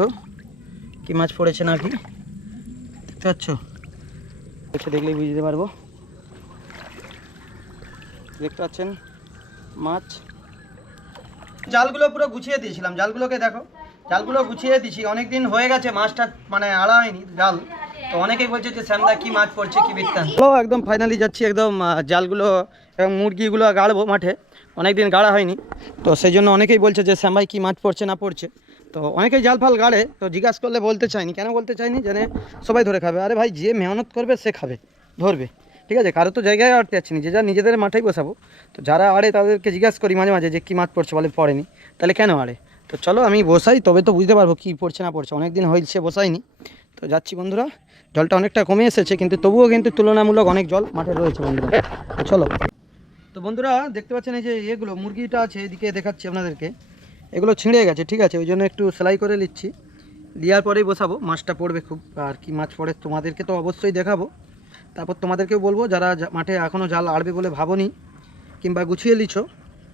দেখো কি মাছ পড়েছে নাকি দেখতে পাচ্ছ, দেখলেই বুঝতে পারবো। দেখতে পাচ্ছেন মাছ, জালগুলো পুরো গুছিয়ে দিয়েছিলাম, জালগুলোকে দেখো, জালগুলো গুছিয়ে দিয়েছি, অনেকদিন হয়ে গেছে মাছটা মানে আড়া হয়নি জাল। তো অনেকেই বলছে যে শ্যামদা কি মাছ পড়ছে কি বৃত্তান্ত। একদম ফাইনালি যাচ্ছি, একদম জালগুলো এবং মুরগিগুলো গাড়বো মাঠে, অনেকদিন গাড়া হয়নি। তো সেই জন্য অনেকেই বলছে যে শ্যাম ভাই কী মাছ পড়ছে না পড়ছে। তো অনেকেই জাল ফাল গাড়ে, তো জিজ্ঞাসা করলে বলতে চাইনি। কেন বলতে চাইনি? জানে সবাই ধরে খাবে। আরে ভাই, যে মেহনত করবে সে খাবে, ধরবে, ঠিক আছে? কারো তো জায়গায় আড়তে যাচ্ছি না, যে যা নিজেদের মাঠেই বসাবো। তো যারা আড়ে তাদেরকে জিজ্ঞাসা করি মাঝে মাঝে যে কী মাছ পড়ছে, বলে পড়েনি। তাহলে কেন আড়ে? তো চলো আমি বসাই, তবে তো বুঝতে পারবো কী পড়ছে না পড়ছে। অনেক দিন হয়েছে বসাইনি, তো যাচ্ছি বন্ধুরা। জলটা অনেকটা কমে এসেছে, কিন্তু তবুও কিন্তু তুলনামূলক অনেক জল মাঠে রয়েছে বন্ধুরা। তো চলো। তো বন্ধুরা দেখতে পাচ্ছেন এই যে এগুলো মুরগিটা আছে, এদিকে দেখাচ্ছি আপনাদেরকে, এগুলো ছিঁড়ে গেছে, ঠিক আছে? ওই জন্য একটু সেলাই করে নিচ্ছি, দেওয়ার পরেই বসাবো। মাছটা পড়বে খুব, আর কি মাছ পড়ে তোমাদেরকে তো অবশ্যই দেখাবো। তারপর তোমাদেরকেও বলবো, যারা মাঠে এখনও জাল আড়বে বলে ভাবোনি কিংবা গুছিয়ে লিছো,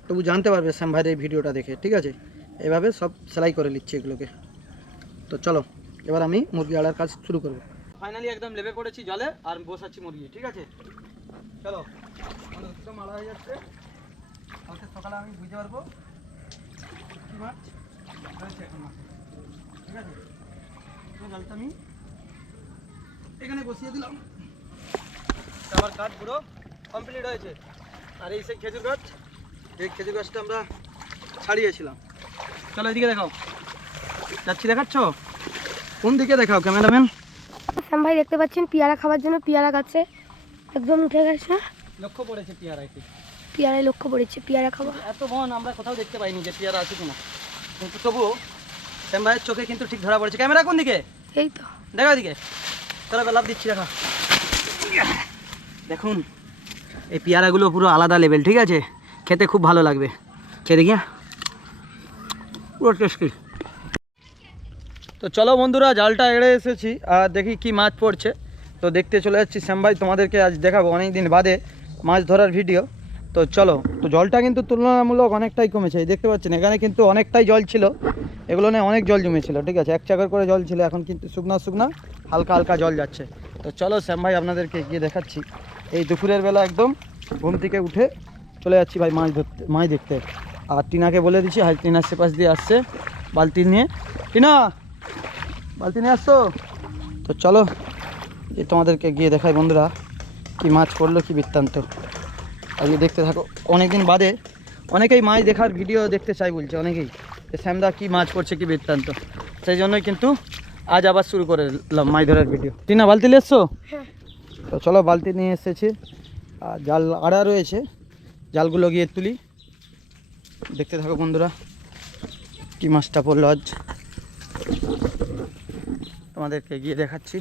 তবু জানতে পারবে শ্যাম ভাইয়ের এই ভিডিওটা দেখে, ঠিক আছে? এভাবে সব সেলাই করে নিচ্ছি এগুলোকে। তো চলো এবার আমি মুরগি আড়ার কাজ শুরু করবো। ফাইনালি একদম লেবে পড়েছি জলে, আর বসাচ্ছি মুরগি, ঠিক আছে? চলো, একদম আড়া হয়ে যাচ্ছে, কালকে সকালে আমি বুঝতে পারবো কী মাছ রয়েছে এখন মাছ, ঠিক আছে? জলটা আমি এখানে বসিয়ে দিলাম, আমার কাজ পুরো কমপ্লিট হয়েছে। আর এই সেই খেজুর গাছ, এই খেজুর গাছটা আমরা ছাড়িয়েছিলাম। চলো এদিকে দেখাও, যাচ্ছি, দেখাচ্ছ? কোন দিকে দেখাও ক্যামেরাম্যান? শ্যাম ভাই দেখতে পাচ্ছেন পেয়ারা খাওয়ার জন্য পেয়ারা গাছে একদম উঠে গেছে, লক্ষ্য পড়েছে পেয়ারাতে, পেয়ারায় লক্ষ্য পড়েছে পেয়ারা খাওয়া। এত বন আমরা কোথাও দেখতে পাইনি যে পেয়ারা আছে কিনা, কিন্তু তবুও শ্যাম ভাইয়ের চোখে কিন্তু ঠিক ধরা পড়েছে। ক্যামেরা কোন দিকে? এই তো দেখা দিকে, চলো লাভ দিচ্ছি, দেখা। দেখুন এই পেয়ারাগুলো পুরো আলাদা লেভেল, ঠিক আছে? খেতে খুব ভালো লাগবে, খেয়ে দেখিয়া পুরো টেস্টি। তো চলো বন্ধুরা, জালটা এড়ে এসেছি আর দেখি কি মাছ পড়ছে। তো দেখতে চলে যাচ্ছি শ্যাম ভাই, তোমাদেরকে আজ দেখাবো অনেক দিন বাদে মাছ ধরার ভিডিও। তো চলো। তো জলটা কিন্তু তুলনামূলক অনেকটাই কমেছে, এই দেখতে পাচ্ছেন এখানে কিন্তু অনেকটাই জল ছিল, এগুলো নিয়ে অনেক জল জমেছিল, ঠিক আছে? এক চাকর করে জল ছিল, এখন কিন্তু শুকনা শুকনা হালকা হালকা জল যাচ্ছে। তো চলো শ্যাম ভাই আপনাদেরকে গিয়ে দেখাচ্ছি। এই দুপুরের বেলা একদম ঘুম থেকে উঠে চলে যাচ্ছি ভাই মাছ ধরতে, মাছ দেখতে। আর টিনাকে বলে দিচ্ছি, হাই টিনার সেপাশ দিয়ে আসছে বালতি নিয়ে। টিনা, বালতি নিয়ে আসছো? তো চলো যে তোমাদেরকে গিয়ে দেখাই বন্ধুরা কি মাছ পড়লো, কি বৃত্তান্ত। আজকে দেখতে থাকো, অনেকদিন বাদে অনেকেই মাছ দেখার ভিডিও দেখতে চাই বলছে, অনেকেই যে শ্যামদা কী মাছ পড়ছে কি বৃত্তান্ত। সেই জন্যই কিন্তু আজ আবার শুরু করে দিলাম মাছ ধরার ভিডিও। টিনা, বালতি নিয়ে এসছো? তো চলো বালতি নিয়ে এসেছি, আর জাল আড়া রয়েছে, জালগুলো গিয়ে তুলি। দেখতে থাকো বন্ধুরা কি মাছটা পড়লো আজ, তোমাদেরকে গিয়ে দেখাচ্ছি।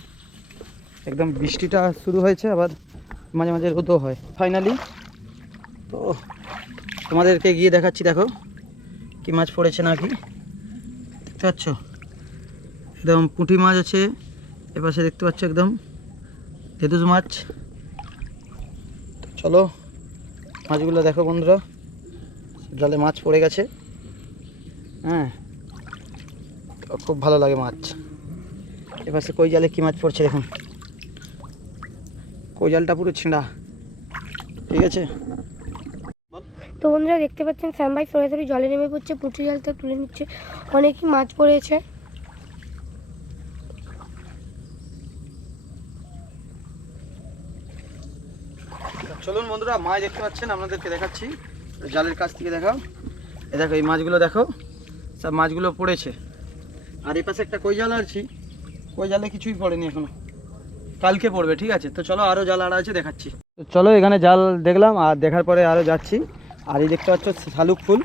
একদম বৃষ্টিটা শুরু হয়েছে, আবার মাঝে মাঝে রোদও হয়। ফাইনালি তো তোমাদেরকে গিয়ে দেখাচ্ছি, দেখো কি মাছ পড়েছে নাকি দেখতে পাচ্ছ? একদম পুঁটি মাছ আছে, এপাশে দেখতে পাচ্ছ একদম তেঁতুল মাছ। চলো মাছগুলো দেখো বন্ধুরা, জলে মাছ পড়ে গেছে, হ্যাঁ খুব ভালো লাগে মাছ। এপাশে কই জালে কি মাছ পড়ছে দেখুন, কই জালটা পুরো ছিঁড়া, ঠিক আছে? তো বন্ধুরা দেখতে পাচ্ছেন শ্যাম ভাই সরাসরি জলে নেমে পড়ছে, পুঁটি জালটা তুলে নিচ্ছে, অনেকই মাছ পড়েছে। চলুন বন্ধুরা, মাছ দেখতে পাচ্ছেন, আপনাদেরকে দেখাচ্ছি, জালের কাছ থেকে দেখাও। এ দেখো এই মাছগুলো দেখো, সব মাছগুলো পড়েছে। আর এই পাশে একটা কই জাল আছি, কই জালে কিছুই পড়েনি এখনো, কালকে পড়বে, ঠিক আছে? তো চলো আরও জাল আড়া আছে, দেখাচ্ছি। তো চলো এখানে জাল দেখলাম, আর দেখার পরে আরও যাচ্ছি। আর এই দেখতে পাচ্ছ শালুক ফুল,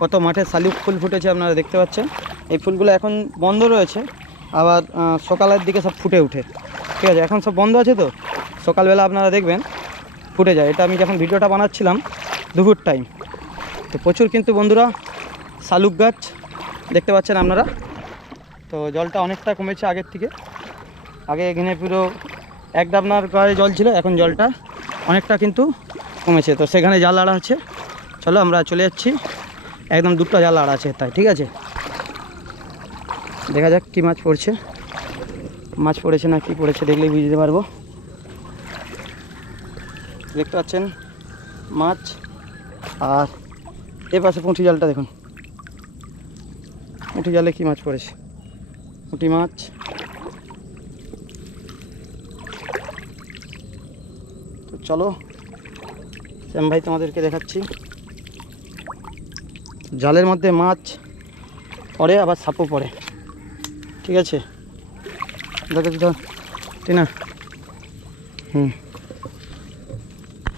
কত মাঠে শালুক ফুল ফুটেছে আপনারা দেখতে পাচ্ছেন। এই ফুলগুলো এখন বন্ধ রয়েছে, আবার সকালের দিকে সব ফুটে উঠে, ঠিক আছে? এখন সব বন্ধ আছে, তো সকালবেলা আপনারা দেখবেন ফুটে যায়। এটা আমি যখন ভিডিওটা বানাচ্ছিলাম দুপুর টাইম, তো প্রচুর কিন্তু বন্ধুরা শালুক গাছ দেখতে পাচ্ছেন আপনারা। তো জলটা অনেকটা কমেছে আগের থেকে, আগে এখানে পুরো এক ডাবনার গায়ে জল ছিল, এখন জলটা অনেকটা কিন্তু কমেছে। তো সেখানে জাল আড়া আছে, চলো আমরা চলে যাচ্ছি, একদম দুটো জাল আড়া আছে তাই, ঠিক আছে? দেখা যাক কী মাছ পড়ছে, মাছ পড়েছে না কি পড়েছে দেখলেই বুঝতে পারবো। দেখতে পাচ্ছেন মাছ, আর এ পাশে পুঁটি জালটা দেখুন, পুঁটি জালে কি মাছ পড়েছে, পুঁটি মাছ। তো চলো শ্যাম ভাই তোমাদেরকে দেখাচ্ছি। জালের মধ্যে মাছ পড়ে আবার সাপও পড়ে, ঠিক আছে দেখো টিনা।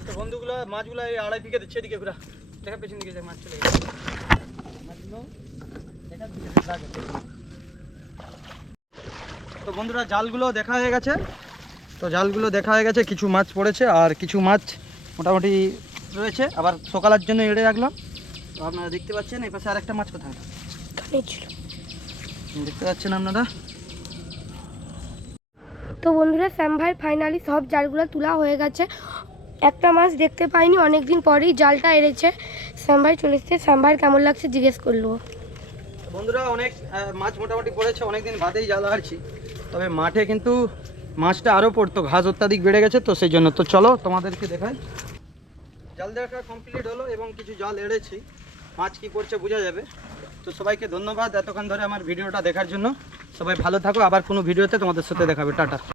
তো বন্ধুগুলো মাছগুলো এই আড়াই পিকে দিচ্ছে, এদিকে ঘুরা দেখা, পেছন দিকে মাছ চলে গেছে, মাছগুলো দেখার দিকে লাগে। তো বন্ধুরা জালগুলো দেখা হয়ে গেছে, তো জালগুলো দেখা হয়ে গেছে, কিছু মাছ পড়েছে আর কিছু মাছ মোটামুটি রয়েছে, আবার সকালের জন্য এড়ে রাখলাম। তো আপনারা দেখতে পাচ্ছেন এই পাশে আরেকটা মাছ কোথায় দেখতে পাচ্ছেন আপনারা। তো বন্ধুরা শ্যাম ভাইয়ের ফাইনালি সব জালগুলো তোলা হয়ে গেছে। একটা মাছ দেখতে পাইনি, অনেক দিন পরেই জালটা এড়েছে। শ্যাম ভাই চলে এসছে, শ্যাম ভাইয়ের কেমন লাগছে জিজ্ঞেস করলো। বন্ধুরা অনেক মাছ মোটামুটি পড়েছে, অনেকদিন বাদেই জাল হারছি, তবে মাঠে কিন্তু মাছটা আরও পড়তো, ঘাস অত্যাধিক বেড়ে গেছে তো সেই জন্য। তো চলো তোমাদেরকে দেখাই। জাল দেখা কমপ্লিট হলো এবং কিছু জাল এড়েছি, মাছ কি পড়ছে বোঝা যাবে। তো সবাইকে ধন্যবাদ এতক্ষণ ধরে আমার ভিডিওটা দেখার জন্য। সবাই ভালো থাকো, আবার কোনো ভিডিওতে তোমাদের সাথে দেখাবে, টাটা।